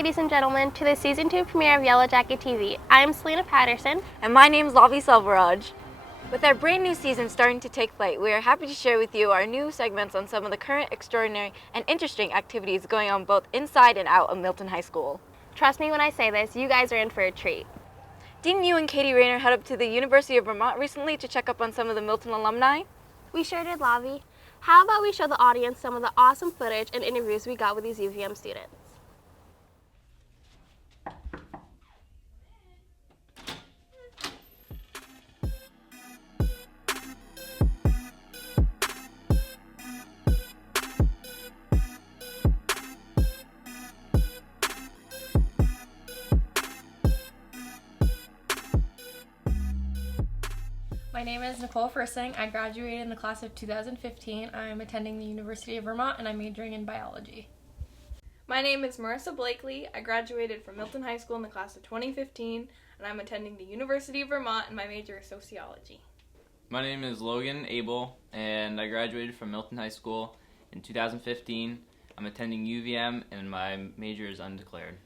ladies and gentlemen, to the Season 2 premiere of YJTV. I am Selena Patterson. And my name is Lavi Selvaraj. With our brand new season starting to take flight, we are happy to share with you our new segments on some of the current extraordinary and interesting activities going on both inside and out of Milton High School. Trust me when I say this, you guys are in for a treat. Didn't you and Katie Rayner head up to the University of Vermont recently to check up on some of the Milton alumni? We sure did, Lavi. How about we show the audience some of the awesome footage and interviews we got with these UVM students? My name is Nicole Fursing. I graduated in the class of 2015. I'm attending the University of Vermont and I'm majoring in biology. My name is Marissa Blakely. I graduated from Milton High School in the class of 2015 and I'm attending the University of Vermont and my major is sociology. My name is Logan Abel and I graduated from Milton High School in 2015. I'm attending UVM and my major is undeclared.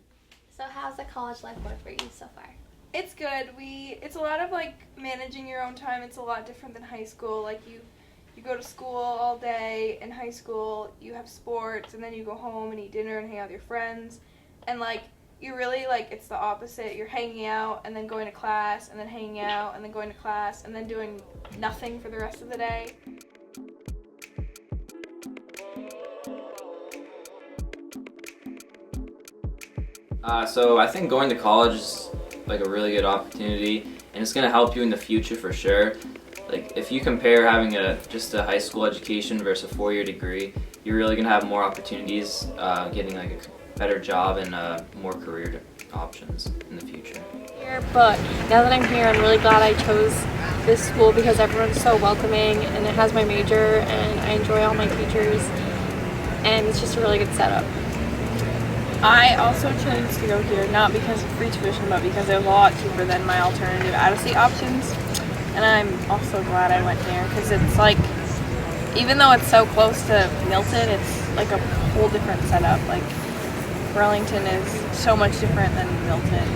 So how's the college life going for you so far? It's good. It's a lot of managing your own time. It's a lot different than high school. Like you go to school all day. In high school, you have sports, and then you go home and eat dinner and hang out with your friends. And you really it's the opposite. You're hanging out and then going to class and then hanging out and then going to class and then doing nothing for the rest of the day. So I think going to college is a really good opportunity, and it's going to help you in the future for sure. If you compare having just a high school education versus a 4-year degree, you're really going to have more opportunities getting a better job and more career options in the future. But now that I'm here, I'm really glad I chose this school because everyone's so welcoming and it has my major and I enjoy all my teachers and it's just a really good setup. I also chose to go here not because of free tuition, but because it was a lot cheaper than my alternative out-of-state options. And I'm also glad I went here because it's even though it's so close to Milton, it's a whole different setup. Burlington is so much different than Milton.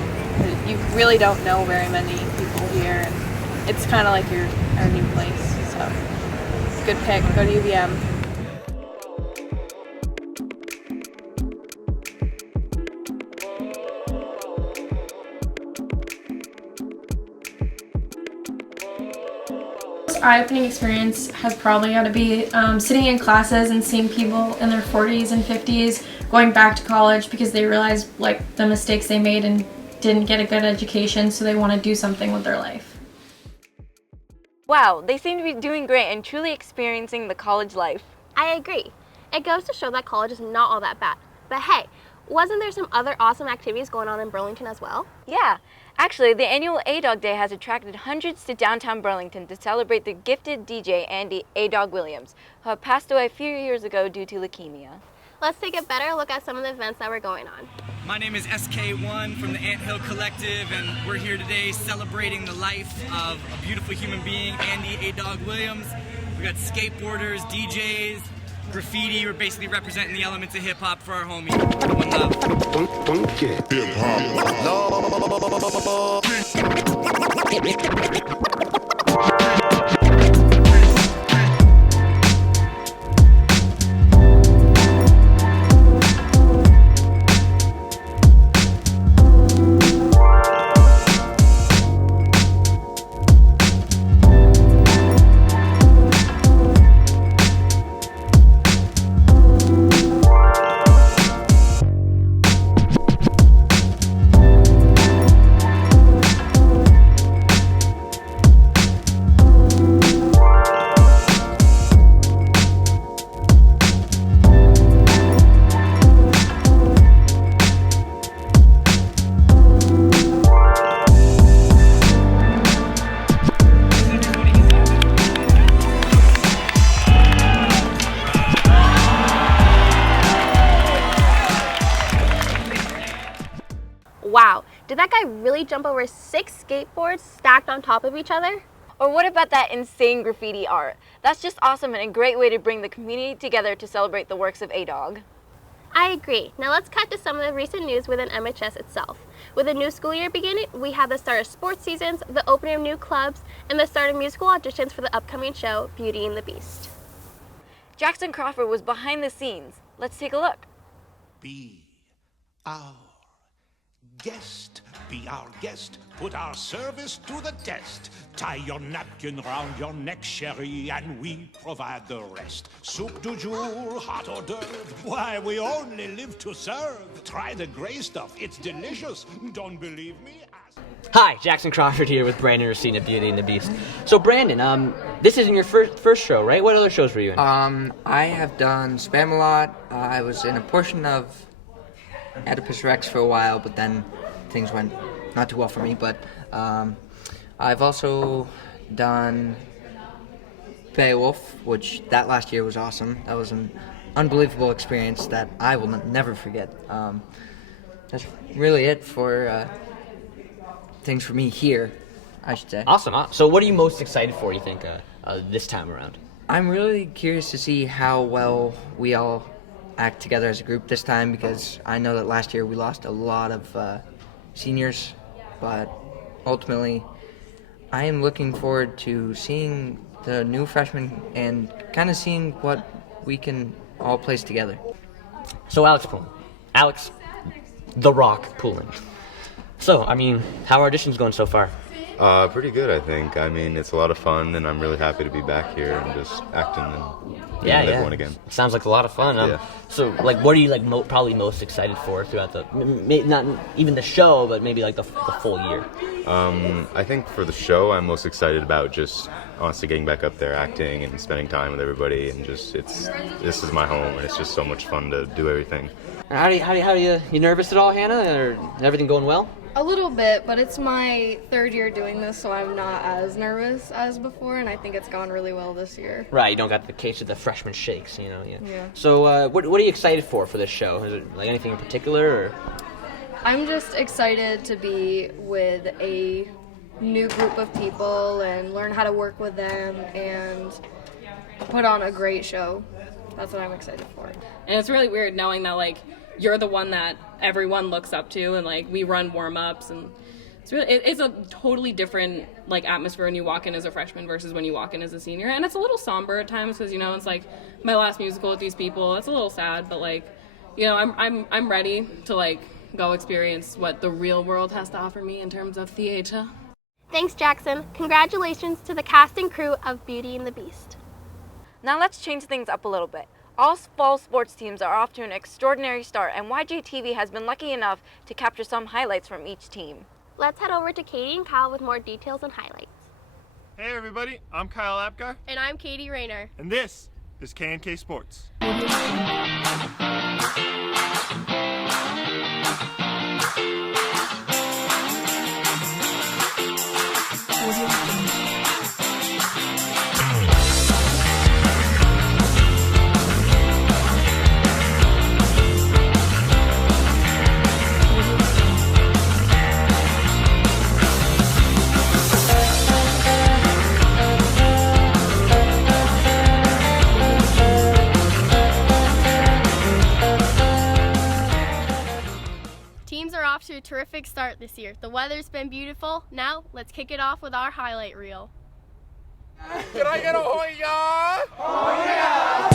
You really don't know very many people here, and it's kind of like our new place. So, good pick. Go to UVM. Eye-opening experience has probably got to be sitting in classes and seeing people in their 40s and 50s going back to college because they realize the mistakes they made and didn't get a good education, so they want to do something with their life. Wow, they seem to be doing great and truly experiencing the college life. I agree. It goes to show that college is not all that bad. But hey, wasn't there some other awesome activities going on in Burlington as well? Yeah. Actually, the annual A-Dog Day has attracted hundreds to downtown Burlington to celebrate the gifted DJ Andy A-Dog Williams, who had passed away a few years ago due to leukemia. Let's take a better look at some of the events that were going on. My name is SK1 from the Anthill Collective, and we're here today celebrating the life of a beautiful human being, Andy A-Dog Williams. We got skateboarders, DJs, graffiti. We're basically representing the elements of hip-hop for our homie. One love. Wow, did that guy really jump over 6 skateboards stacked on top of each other? Or what about that insane graffiti art? That's just awesome and a great way to bring the community together to celebrate the works of A-Dog. I agree. Now let's cut to some of the recent news within MHS itself. With the new school year beginning, we have the start of sports seasons, the opening of new clubs, and the start of musical auditions for the upcoming show, Beauty and the Beast. Jackson Crawford was behind the scenes. Let's take a look. Be our guest. Be our guest. Put our service to the test. Tie your napkin round your neck, Sherry, and we provide the rest. Soup du jour, hot hors d'oeuvre. Why, we only live to serve. Try the gray stuff. It's delicious. Don't believe me? Hi, Jackson Crawford here with Brandon Racine of Beauty and the Beast. So Brandon, this isn't your first show, right? What other shows were you in? I have done Spamalot. I was in a portion of Oedipus Rex for a while, but then things went not too well for me. But I've also done Beowulf, which that last year was awesome. That was an unbelievable experience that I will never forget. That's really it for things for me here, I should say. Awesome. So what are you most excited for, you think, this time around? I'm really curious to see how well we all act together as a group this time, because I know that last year we lost a lot of seniors, but ultimately I am looking forward to seeing the new freshmen and kind of seeing what we can all place together. So Alex, The Rock Poulin. So, how are auditions going so far? Pretty good, I think. It's a lot of fun, and I'm really happy to be back here and just acting and being with everyone again. It sounds like a lot of fun. Yeah. So, what are you probably most excited for throughout not even the show, but maybe the full year? I think for the show, I'm most excited about just honestly getting back up there, acting and spending time with everybody, and this is my home, and it's just so much fun to do everything. How do you nervous at all, Hannah? Or everything going well? A little bit, but it's my third year doing this, so I'm not as nervous as before, and I think it's gone really well this year. Right, you don't got the case of the freshman shakes, Yeah. So, what are you excited for this show? Is it anything in particular, or? I'm just excited to be with a new group of people and learn how to work with them and put on a great show. That's what I'm excited for. And it's really weird knowing that you're the one that everyone looks up to, and we run warm-ups, and it's a totally different atmosphere when you walk in as a freshman versus when you walk in as a senior. And it's a little somber at times because it's my last musical with these people. It's a little sad, but I'm ready to go experience what the real world has to offer me in terms of theater. Thanks, Jackson. Congratulations to the cast and crew of Beauty and the Beast. Now let's change things up a little bit. All fall sports teams are off to an extraordinary start, and YJTV has been lucky enough to capture some highlights from each team. Let's head over to Katie and Kyle with more details and highlights. Hey everybody, I'm Kyle Apgar. And I'm Katie Rayner. And this is K&K Sports. To a terrific start this year. The weather's been beautiful. Now, let's kick it off with our highlight reel. Can I get a Hoya? Hoya!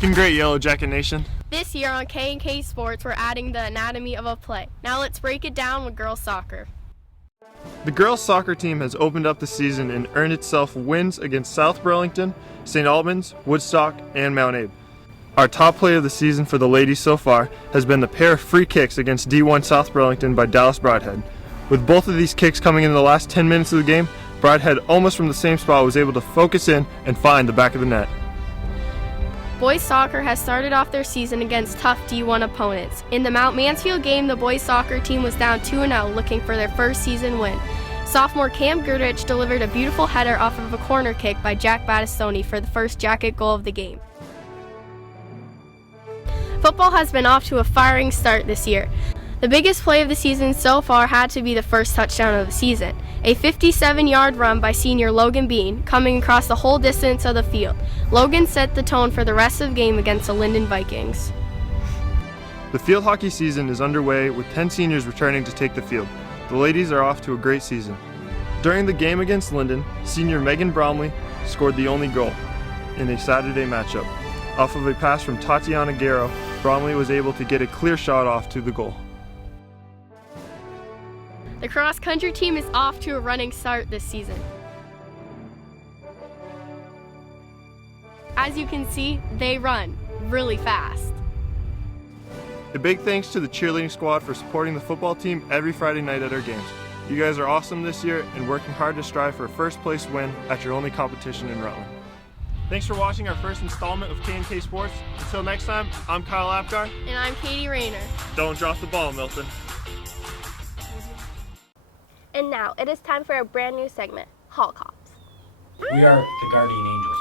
Looking great, Yellow Jacket Nation. This year on K&K Sports, we're adding the anatomy of a play. Now let's break it down with girls soccer. The girls soccer team has opened up the season and earned itself wins against South Burlington, St. Albans, Woodstock, and Mount Abe. Our top play of the season for the ladies so far has been the pair of free kicks against D1 South Burlington by Dallas Broadhead. With both of these kicks coming in the last 10 minutes of the game, Broadhead, almost from the same spot, was able to focus in and find the back of the net. Boys soccer has started off their season against tough D1 opponents. In the Mount Mansfield game, the boys soccer team was down 2-0 looking for their first season win. Sophomore Cam Goodrich delivered a beautiful header off of a corner kick by Jack Battistoni for the first Jacket goal of the game. Football has been off to a firing start this year. The biggest play of the season so far had to be the first touchdown of the season, a 57-yard run by senior Logan Bean, coming across the whole distance of the field. Logan set the tone for the rest of the game against the Linden Vikings. The field hockey season is underway with 10 seniors returning to take the field. The ladies are off to a great season. During the game against Linden, senior Megan Bromley scored the only goal in a Saturday matchup. Off of a pass from Tatiana Guerrero, Bromley was able to get a clear shot off to the goal. The cross-country team is off to a running start this season. As you can see, they run really fast. A big thanks to the cheerleading squad for supporting the football team every Friday night at our games. You guys are awesome this year and working hard to strive for a first place win at your only competition in Rutland. Thanks for watching our first installment of K&K Sports. Until next time, I'm Kyle Apgar. And I'm Katie Rayner. Don't drop the ball, Milton. And now, it is time for a brand new segment, Hall Cops. We are the Guardian Angels.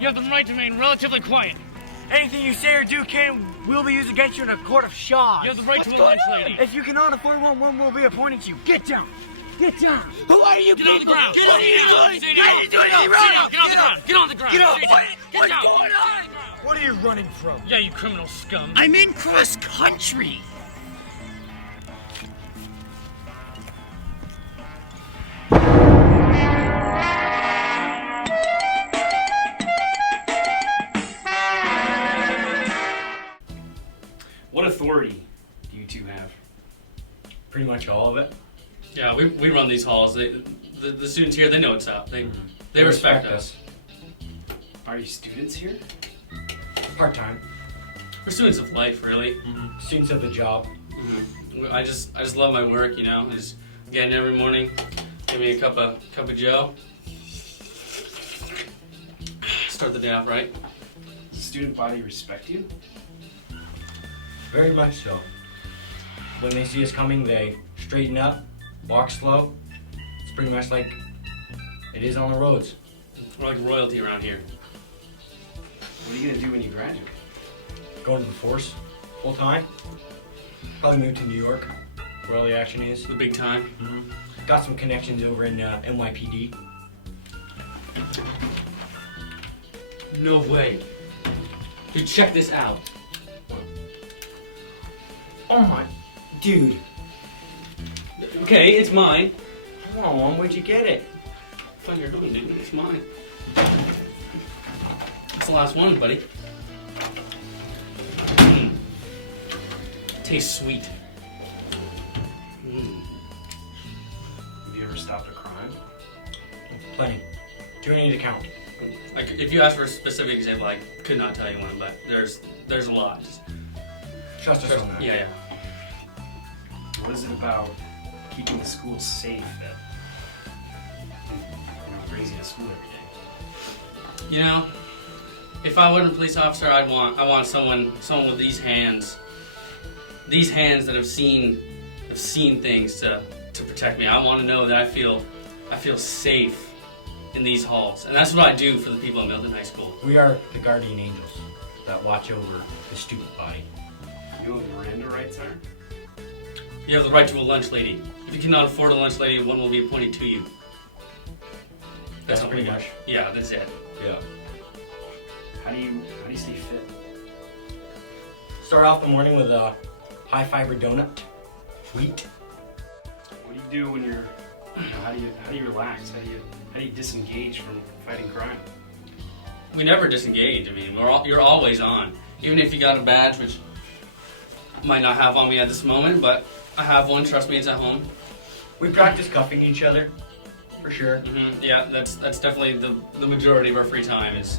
You have the right to remain relatively quiet. Anything you say or do will be used against you in a court of shaws. You have the right to a lunch, lady. If you cannot afford one will be appointed to you. Get down. Get down. Who are you people? Get on the ground. What are you doing? You're not doing anything wrong. Get on the ground. Get on the ground. Get up. What's going on? What are you running from? Yeah, you criminal scum. I'm in cross country. What authority do you two have? Pretty much all of it. Yeah, we run these halls. The students here, they know what's up. They respect us. Are you students here? Part-time. We're students of life, really. Students of the job. I just love my work, you know. I just get in every morning, give me a cup of Joe. Start the day off right. Does the student body respect you? Very much so. When they see us coming, they straighten up, walk slow. It's pretty much like it is on the roads. We're like royalty around here. What are you gonna do when you graduate? Go into the force, full time. Probably move to New York, where all the action is. The big time. Got some connections over in NYPD. No way. Dude, check this out. Oh my, dude. Okay, it's mine. Come on, where'd you get it? Find your own, dude. It's mine. That's the last one, buddy. Tastes sweet. Have you ever stopped a crime? Plenty. Too many to count. Like, if you ask for a specific example, I could not tell you one, but there's a lot. Just Trust us on that. Yeah. What is it about keeping the school safe that brings you to school every day? You know, if I wasn't a police officer, I want someone with these hands that have seen things to protect me. I want to know that I feel safe in these halls, and that's what I do for the people at Milton High School. We are the guardian angels that watch over the student body. You know what Miranda rights are? You have the right to a lunch lady. If you cannot afford a lunch lady, one will be appointed to you. That's all pretty we got. much. Yeah, that's it. Yeah. How do you stay fit? Start off the morning with a high fiber donut, wheat. What do you do when you're? How do you relax? How do you disengage from fighting crime? We never disengage. I mean, you're always on. Even if you got a badge, which I might not have on me at this moment, but I have one. Trust me, it's at home. We practice cuffing each other, for sure. Mm-hmm. Yeah, that's definitely the majority of our free time is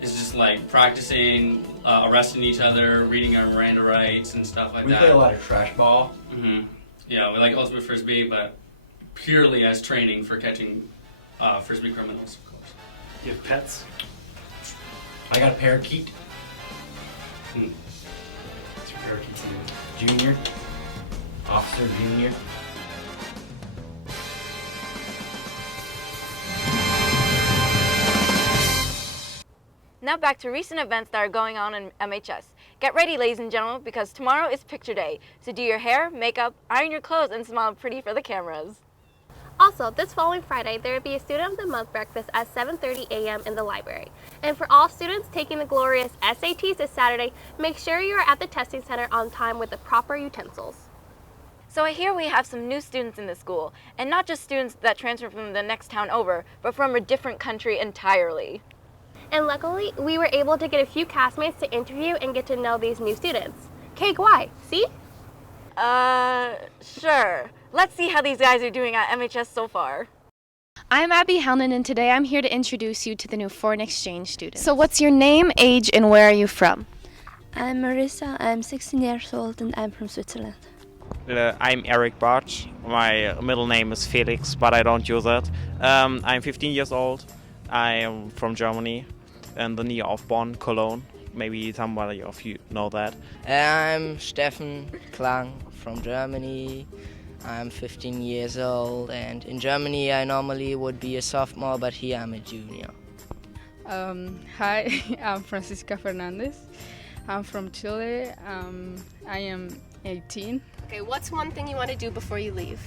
just like practicing, arresting each other, reading our Miranda rights and stuff like that. We play a lot of trash ball. Mm-hmm. Yeah, we like ultimate frisbee, but purely as training for catching frisbee criminals, of course. Do you have pets? I got a parakeet. What's your parakeet's name? Junior. Officer Junior. Now back to recent events that are going on in MHS. Get ready, ladies and gentlemen, because tomorrow is picture day. So do your hair, makeup, iron your clothes, and smile pretty for the cameras. Also, this following Friday, there will be a Student of the Month breakfast at 7:30 a.m. in the library. And for all students taking the glorious SATs this Saturday, make sure you are at the testing center on time with the proper utensils. So I hear we have some new students in the school, and not just students that transfer from the next town over, but from a different country entirely. And luckily, we were able to get a few castmates to interview and get to know these new students. KY, see? Sure. Let's see how these guys are doing at MHS so far. I'm Abby Hellman, and today I'm here to introduce you to the new foreign exchange students. So what's your name, age, and where are you from? I'm Marissa, I'm 16 years old, and I'm from Switzerland. I'm Eric Bartsch. My middle name is Felix, but I don't use it. I'm 15 years old. I am from Germany, and the near of Bonn, Cologne. Maybe somebody of you know that. I'm Steffen Klang from Germany. I'm 15 years old, and in Germany I normally would be a sophomore, but here I'm a junior. Hi, I'm Francisca Fernandez. I'm from Chile. I am 18. Okay, what's one thing you want to do before you leave?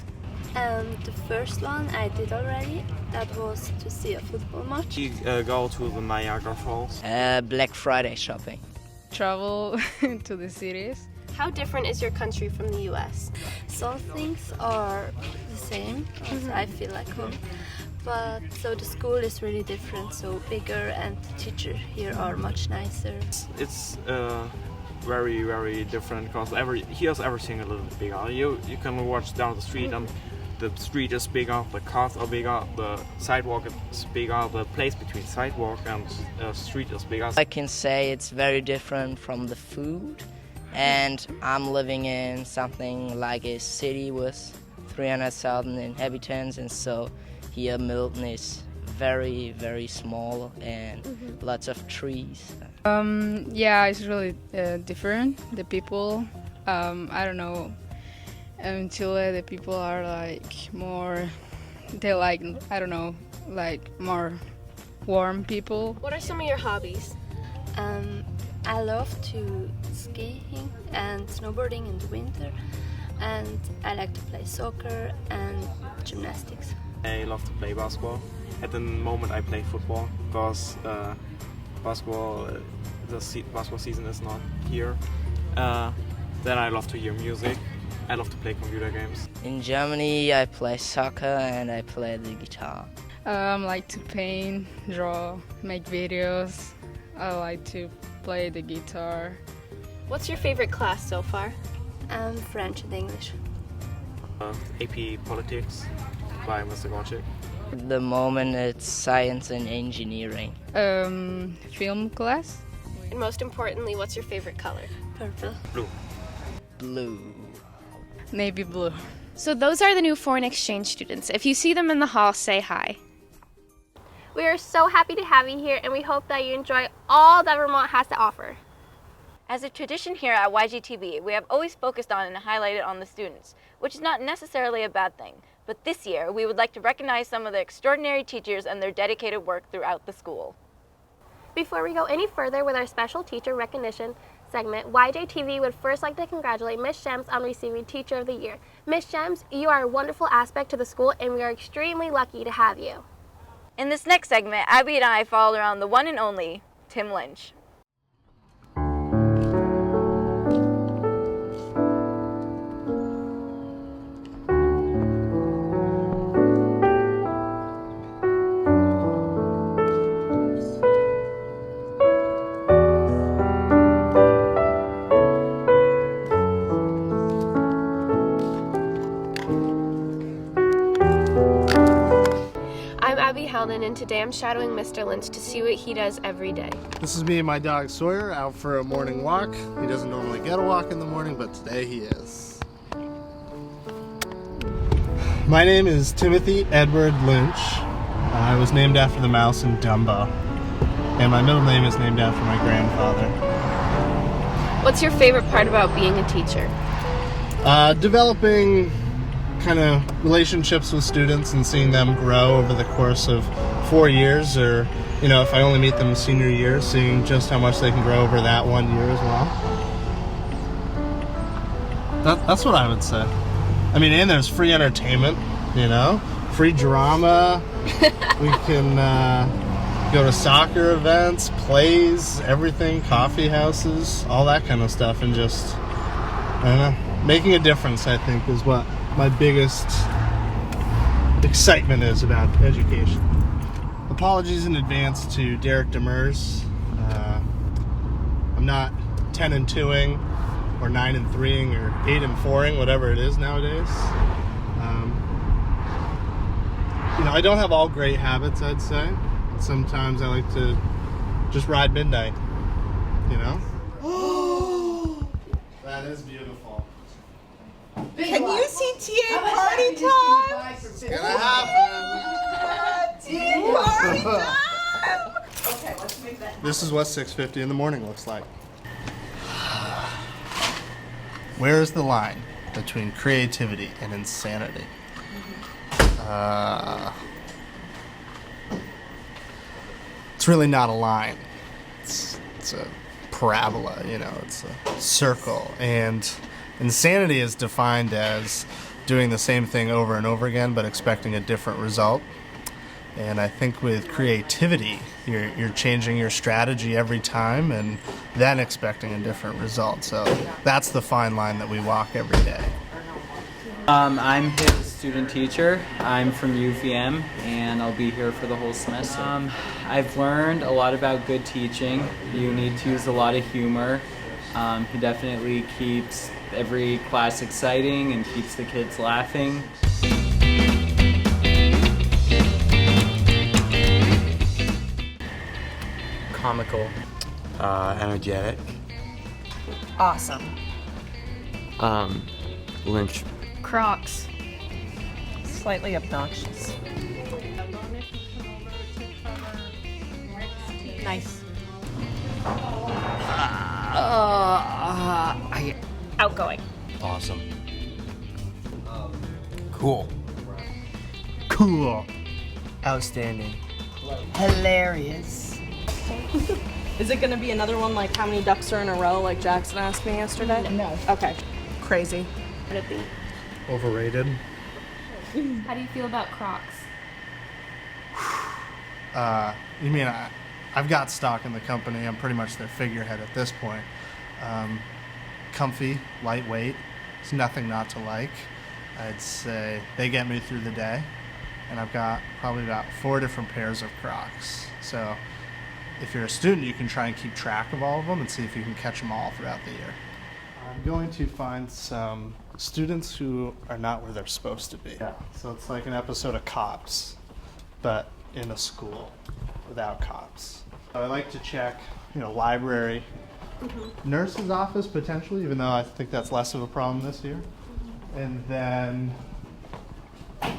The first one I did already. That was to see a football match. You go to the Niagara Falls. Black Friday shopping. Travel to the cities. How different is your country from the U.S.? Some things are the same, as I feel like home. But so the school is really different, so bigger, and the teachers here are much nicer. It's very, very different because here's everything a little bit bigger. You can watch down the street and the street is bigger, the cars are bigger, the sidewalk is bigger, the place between sidewalk and street is bigger. I can say it's very different from the food, and I'm living in something like a city with 300,000 inhabitants, and so here Milton is very, very small and lots of trees. Yeah, it's really different. The people, I don't know, in Chile the people are like more, they like, I don't know, like more warm people. What are some of your hobbies? I love to skiing and snowboarding in the winter, and I like to play soccer and gymnastics. I love to play basketball. At the moment I play football because basketball season is not here. Then I love to hear music. I love to play computer games. In Germany I play soccer and I play the guitar. Like to paint, draw, make videos, I like to play the guitar. What's your favorite class so far? French and English. AP Politics by Mr. Gonchik. At the moment, it's science and engineering. Film class. And most importantly, what's your favorite color? Purple. Blue. Navy blue. So those are the new foreign exchange students. If you see them in the hall, say hi. We are so happy to have you here, and we hope that you enjoy all that Vermont has to offer. As a tradition here at YJTV, we have always focused on and highlighted on the students, which is not necessarily a bad thing. But this year, we would like to recognize some of the extraordinary teachers and their dedicated work throughout the school. Before we go any further with our special teacher recognition segment, YJTV would first like to congratulate Ms. Shems on receiving Teacher of the Year. Ms. Shems, you are a wonderful aspect to the school, and we are extremely lucky to have you. In this next segment, Abby and I followed around the one and only Tim Lynch. And today I'm shadowing Mr. Lynch to see what he does every day. This is me and my dog Sawyer out for a morning walk. He doesn't normally get a walk in the morning, but today he is. My name is Timothy Edward Lynch. I was named after the mouse in Dumbo. And my middle name is named after my grandfather. What's your favorite part about being a teacher? Developing kind of relationships with students and seeing them grow over the course of 4 years, or if I only meet them senior year, seeing just how much they can grow over that 1 year as well. That's what I would say. I mean, and there's free entertainment, free drama. We can go to soccer events, plays, everything, coffee houses, all that kind of stuff, and just, I don't know, making a difference, I think, is what my biggest excitement is about education. Apologies in advance to Derek Demers. I'm not 10-2ing or 9-3ing or 8-4ing, whatever it is nowadays. I don't have all great habits, I'd say. Sometimes I like to just ride midnight, That is beautiful. Can you see TA party time? It's gonna happen. TA party time! Okay, let's make that. This is what 6:50 in the morning looks like. Where is the line between creativity and insanity? It's really not a line. It's a parabola, it's a circle. And insanity is defined as doing the same thing over and over again but expecting a different result. And I think with creativity, you're changing your strategy every time and then expecting a different result. So that's the fine line that we walk every day. I'm his student teacher. I'm from UVM, and I'll be here for the whole semester. I've learned a lot about good teaching. You need to use a lot of humor. He definitely keeps every class exciting and keeps the kids laughing. Comical. Energetic. Awesome. Lynch. Crocs. Slightly obnoxious. Nice. Outgoing. Awesome. Cool. Cool. Outstanding. Hilarious. Is it going to be another one like how many ducks are in a row like Jackson asked me yesterday? No. Okay. Crazy. Would it be? Overrated. How do you feel about Crocs? You mean I've got stock in the company. I'm pretty much their figurehead at this point. Comfy, lightweight. There's nothing not to like. I'd say they get me through the day. And I've got probably about 4 different pairs of Crocs. So if you're a student, you can try and keep track of all of them and see if you can catch them all throughout the year. I'm going to find some students who are not where they're supposed to be. Yeah. So it's like an episode of Cops, but in a school without cops. I like to check, library, nurse's office potentially, even though I think that's less of a problem this year. And then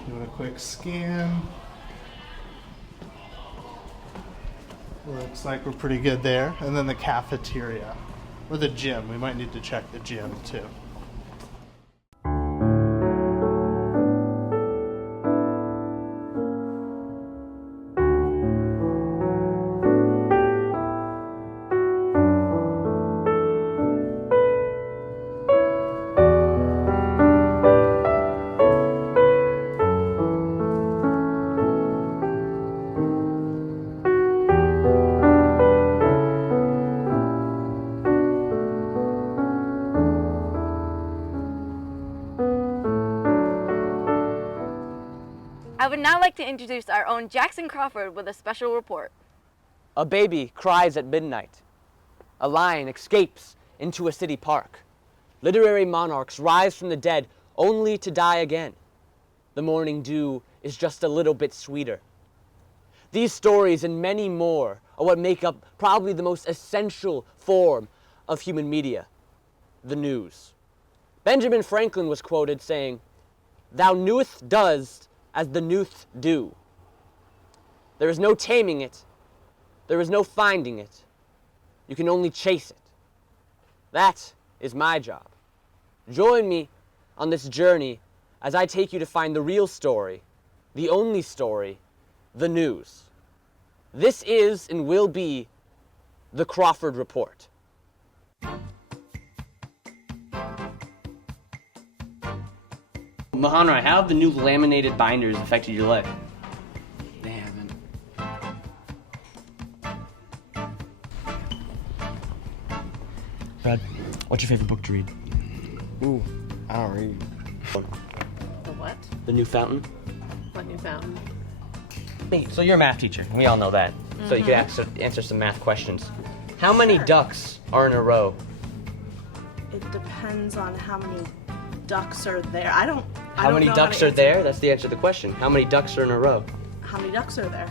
doing a quick scan. Looks like we're pretty good there. And then the cafeteria or the gym. We might need to check the gym too. I would now like to introduce our own Jackson Crawford with a special report. A baby cries at midnight. A lion escapes into a city park. Literary monarchs rise from the dead only to die again. The morning dew is just a little bit sweeter. These stories and many more are what make up probably the most essential form of human media, the news. Benjamin Franklin was quoted saying, "Thou knewest does as the newth do." There is no taming it. There is no finding it. You can only chase it. That is my job. Join me on this journey as I take you to find the real story, the only story, the news. This is and will be the Crawford Report. Mahanrai, how have the new laminated binders affected your life? They haven't. Brad, what's your favorite book to read? Ooh, I don't read. The what? The New Fountain. What new fountain? So you're a math teacher. We all know that. So you can answer some math questions. How many ducks are in a row? It depends on how many ducks are there. I don't How many know ducks to are answer. there? That's the answer to the question. How many ducks are in a row? How many ducks are there?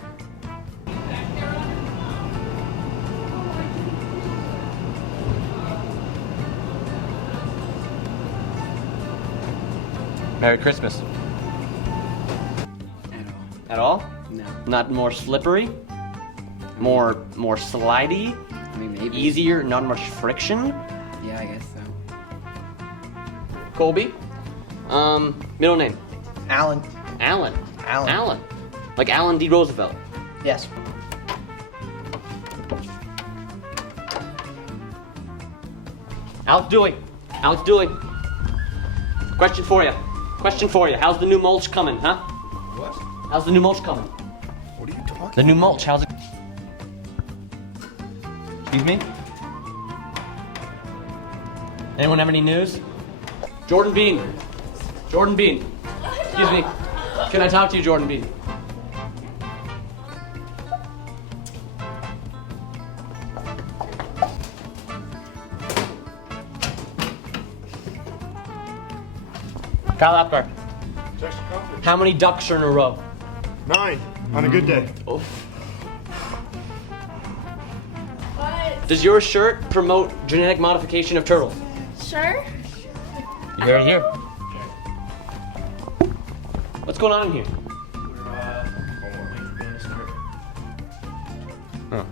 Merry Christmas. At all? No. Not more slippery? More slidey? I mean, maybe. Easier, not much friction? Yeah, I guess so. Colby? Middle name? Alan. Alan. Alan. Alan. Like Alan D. Roosevelt. Yes. Alex Dewey. Alex Dewey. Question for you. How's the new mulch coming, huh? What? How's the new mulch coming? What are you talking The new mulch, how's it? Excuse me? Anyone have any news? Jordan Bean. Jordan Bean. Excuse me. Can I talk to you, Jordan Bean? Kyle Apgar. Jackson Crawford. How many ducks are in a row? 9 on a good day. Oh. Does your shirt promote genetic modification of turtles? Sure. You heard it here. What's going on in here? Huh.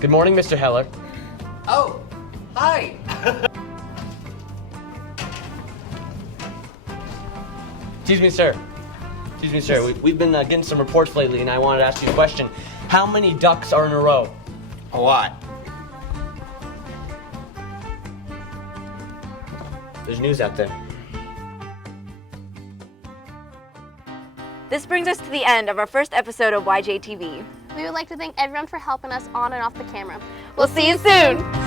Good morning, Mr. Heller. Oh, hi. Excuse me, sir. We've been getting some reports lately, and I wanted to ask you a question. How many ducks are in a row? A lot. There's news out there. This brings us to the end of our first episode of YJTV. We would like to thank everyone for helping us on and off the camera. We'll see you soon!